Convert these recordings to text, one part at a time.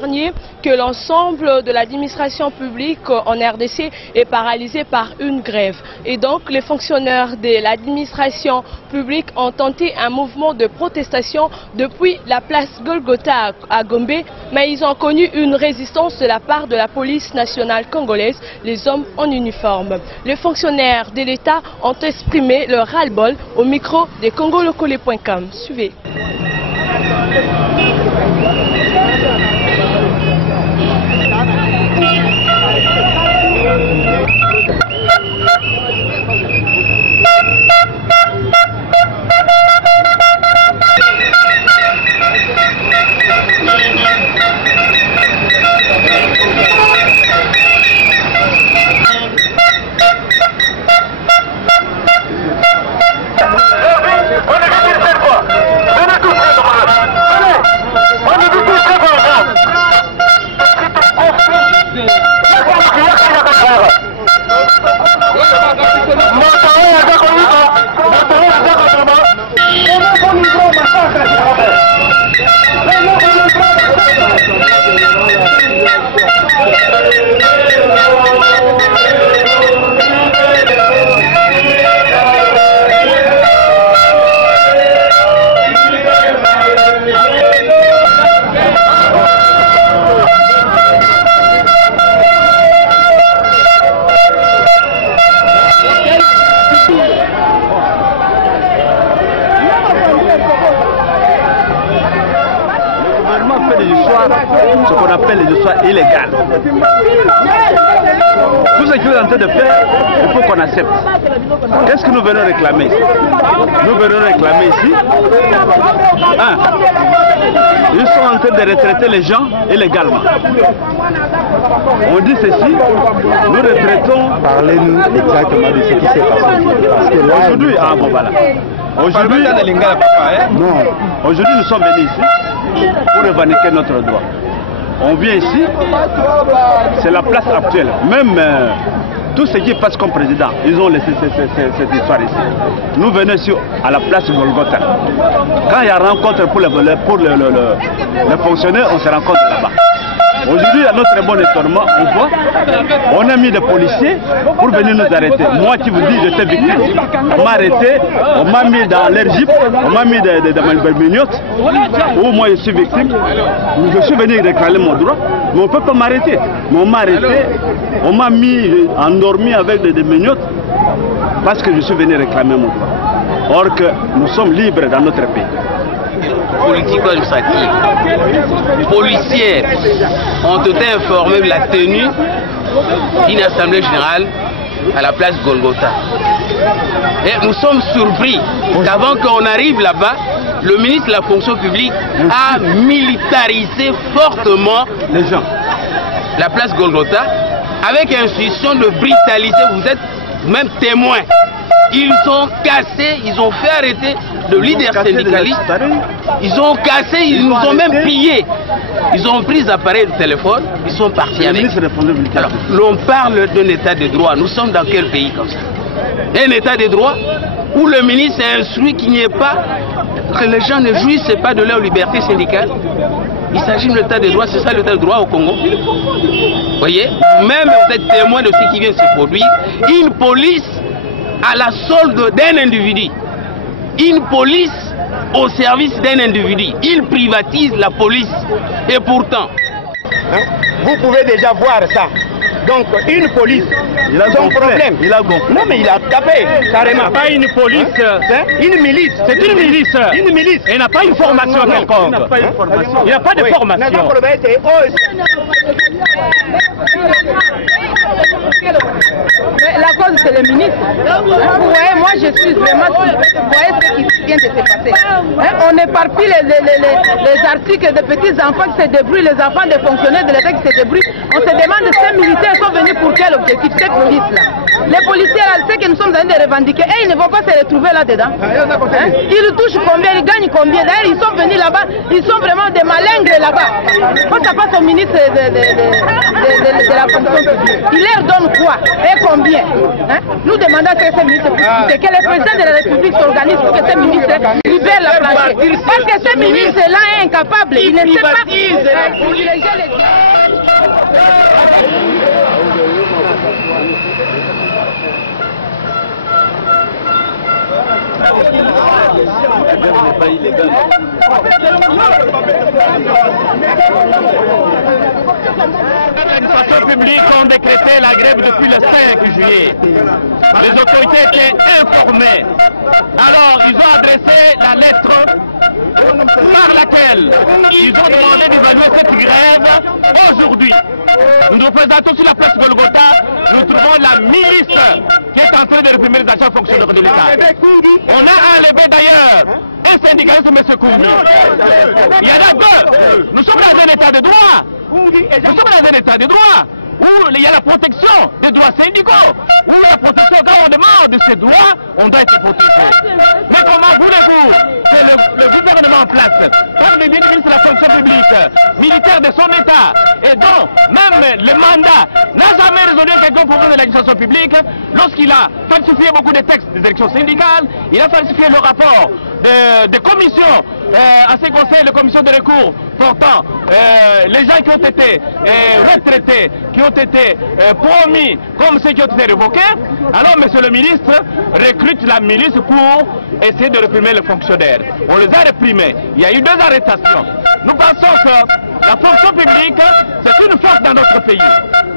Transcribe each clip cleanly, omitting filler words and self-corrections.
dernier que l'ensemble de l'administration publique en RDC est paralysée par une grève. Et donc les fonctionnaires de l'administration publique ont tenté un mouvement de protestation depuis la place Golgotha à Gombe, mais ils ont connu une résistance de la part de la police nationale congolaise, les hommes en uniforme. Les fonctionnaires de l'État ont exprimé leur ras-le-bol au micro de congolocole.com. Suivez. Ce qu'on appelle les histoires illégales. Tout ce qu'ils sont en train de faire, il faut qu'on accepte. Qu'est-ce que nous venons réclamer ici? Nous venons réclamer ici, ils sont en train de retraiter les gens illégalement. On dit ceci, nous retraitons. Parlez-nous exactement de ce qui s'est passé. Aujourd'hui, voilà. Aujourd'hui, nous sommes venus ici pour revendiquer notre droit. On vient ici, c'est la place actuelle. Même tout ce qui passe comme président, ils ont laissé cette histoire ici. Nous venons ici à la place Golgotha. Quand il y a rencontre pour les fonctionnaires, on se rencontre là-bas. Aujourd'hui, à notre bon étonnement, on a mis des policiers pour venir nous arrêter. Moi qui vous dis, j'étais victime. On m'a arrêté, on m'a mis dans l'air jeep, on m'a mis dans ma mignotte, où moi je suis victime. Je suis venu réclamer mon droit, mais on ne peut pas m'arrêter. Mais on m'a arrêté, on m'a mis endormi avec des mignottes parce que je suis venu réclamer mon droit. Or que nous sommes libres dans notre pays. Politico-administratifs, policiers ont été informés de la tenue d'une assemblée générale à la place Golgotha. Et nous sommes surpris qu'avant qu'on arrive là-bas, le ministre de la fonction publique a militarisé fortement les gens. La place Golgotha, avec instruction de brutaliser, vous êtes même témoins. Ils ont cassé, ils ont fait arrêter le leader syndicaliste. Ils ont cassé, ils nous ont même pillé. Ils ont pris les appareils de téléphone, ils sont partis. Alors, l'on parle d'un état de droit. Nous sommes dans quel pays comme ça? Un état de droit où le ministre a instruit qu'il n'y ait pas, que les gens ne jouissent pas de leur liberté syndicale. Il s'agit de l'état de droit, c'est ça l'état de droit au Congo. Vous voyez, même vous êtes témoin de ce qui vient de se produire. Une police à la solde d'un individu. Une police au service d'un individu. Il privatise la police. Et pourtant, vous pouvez déjà voir ça. Donc une police, son problème. Il a gonflé. Non mais il a tapé carrément. Pas une police, une milice. C'est une milice. Une milice. Elle n'a pas une formation quelconque. Il n'y a pas de formation. Mais la cause c'est le ministre. Vous voyez, moi je suis vraiment. Vous voyez ce qui vient de se passer. On éparpille les articles de petits enfants qui se débrouillent, les enfants des fonctionnaires de l'État qui se débrouillent. On se demande ces militaires sont venus pour quel objectif, ces polices-là. Les policiers là, c'est que nous sommes en train de revendiquer, et ils ne vont pas se retrouver là-dedans. Ils touchent combien, ils gagnent combien. D'ailleurs, ils sont venus là-bas, ils sont vraiment des malingres là-bas. Quand ça passe un ministre de la fonction publique, il leur donne quoi et combien? bien. Hein? Nous demandons que ces ministres puissent que le président de la République s'organise pour que ces ministres libèrent la planche. Parce que ces ministres-là est incapable. Il ne sait pas privilégier les L'administration publique ont décrété la grève depuis le 5 juillet. Les autorités étaient informées. Alors, ils ont adressé la lettre par laquelle ils ont demandé d'évaluer cette grève aujourd'hui. Nous nous présentons sur la place Golgotha, nous trouvons la milice qui est en train de réprimer les agents fonctionnaires de l'État. On a enlevé d'ailleurs un syndicaliste, M. Koungi. Il y en a deux. Nous sommes dans un état de droit. Nous sommes dans un état de droit où il y a la protection des droits syndicaux, où la protection, quand on demande de ces droits, on doit être protégé. Mais comment voulez-vous que le gouvernement en place, par le biais du ministre de la fonction publique, militaire de son État, et dont même le mandat n'a jamais résolu quelqu'un problème de l'administration publique, lorsqu'il a falsifié beaucoup de textes des élections syndicales, il a falsifié le rapport de commissions, à ce qui concerne les commissions de recours portant les gens qui ont été retraités, qui ont été promis comme ceux qui ont été révoqués. Alors, monsieur le ministre recrute la milice pour essayer de réprimer les fonctionnaires. On les a réprimés. Il y a eu 2 arrestations. Nous pensons que la fonction publique, c'est une force dans notre pays.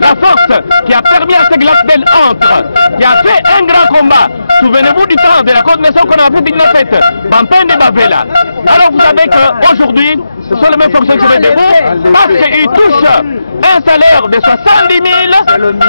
La force qui a permis à ce que l'AFDEL entre, qui a fait un grand combat. Souvenez-vous du temps de la coordination qu'on a fait la fête, Bampende de Bavela. Alors vous savez qu'aujourd'hui, ce sont les mêmes fonctions qui se mettent debout parce qu'ils touchent un salaire de 70 000,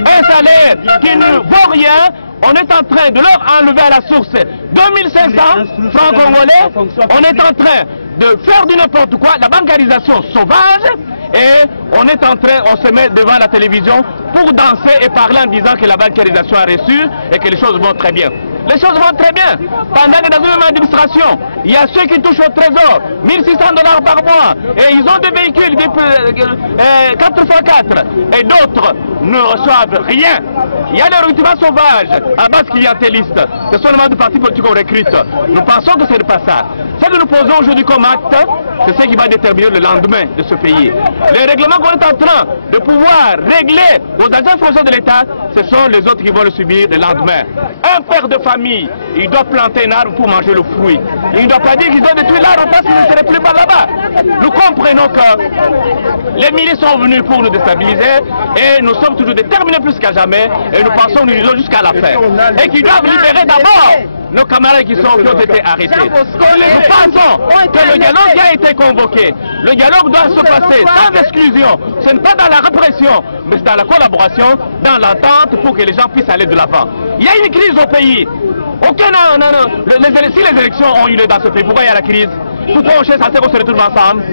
un salaire qui ne vaut rien. On est en train de leur enlever à la source 2500 francs congolais. On est en train de faire du n'importe quoi, la bancarisation sauvage, et on est en train, on se met devant la télévision pour danser et parler en disant que la bancarisation a reçu et que les choses vont très bien. Les choses vont très bien. Pendant que dans une même administration, il y a ceux qui touchent au trésor 1 600 $ par mois et ils ont des véhicules 4x4 et d'autres ne reçoivent rien. Il y a des recrutements sauvages à base clientéliste. C'est seulement du parti politique qu'on recrute. Nous pensons que ce n'est pas ça. Ce que nous posons aujourd'hui comme acte, c'est ce qui va déterminer le lendemain de ce pays. Les règlements qu'on est en train de pouvoir régler aux agents fonctionnaires de l'État, ce sont les autres qui vont le subir le lendemain. Un père de famille, il doit planter un arbre pour manger le fruit. Il ne doit pas dire qu'il doit détruire l'arbre parce qu'il ne serait plus pas là-bas. Nous comprenons que les milices sont venus pour nous déstabiliser et nous sommes toujours déterminés plus qu'à jamais et nous pensons que nous irons jusqu'à la fin. Et qu'ils doivent libérer d'abord nos camarades qui ont été arrêtés. Nous pensons que le dialogue qui a été convoqué, le dialogue doit se passer sans exclusion. Ce n'est pas dans la répression, mais dans la collaboration, dans l'entente pour que les gens puissent aller de l'avant. Il y a une crise au pays. Si les élections ont eu lieu dans ce pays, pourquoi il y a la crise? Pourquoi on cherche à ce qu'on se retrouve ensemble?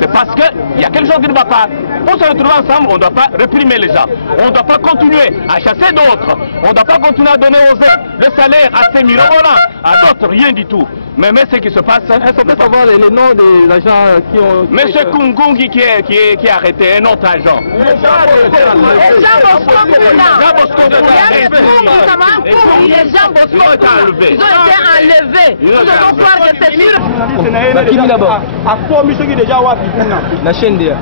C'est parce qu'il y a quelque chose qui ne va pas. Pour se retrouver ensemble, on ne doit pas réprimer les gens. On ne doit pas continuer à chasser d'autres. On ne doit pas continuer à donner aux uns le salaire à ces mirobolants, à d'autres rien du tout. Mais ce qui se passe... Est-ce qu'on peut savoir les noms des agents qui ont... Monsieur Kungungi qui est arrêté, un autre agent. Jean Bosco ils ont été enlevés. Nous devons croire que c'est sûr. Qui là-bas? La chaîne de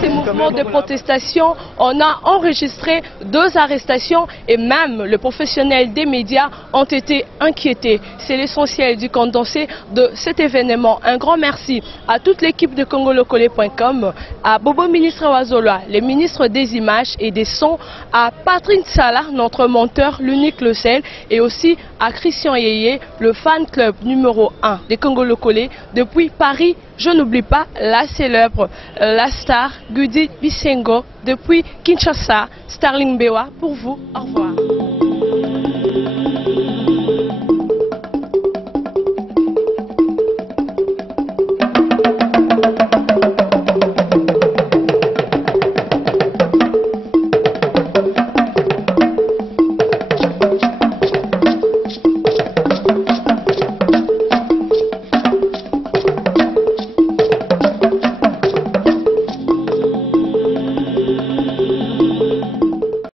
ces mouvements de protestation, on a enregistré 2 arrestations et même les professionnels des médias ont été inquiétés. C'est l'essentiel du condensé de cet événement. Un grand merci à toute l'équipe de congolocole.com, à Bobo Ministre Wazola, les ministres des images et des sons, à Patrick Salah, notre monteur, l'unique le seul, et aussi à Christian Yeye, le fan club numéro 1 des Congolocole depuis Paris. Je n'oublie pas la célèbre, la star Gudi Bisengo depuis Kinshasa, Starling Bewa pour vous. Au revoir.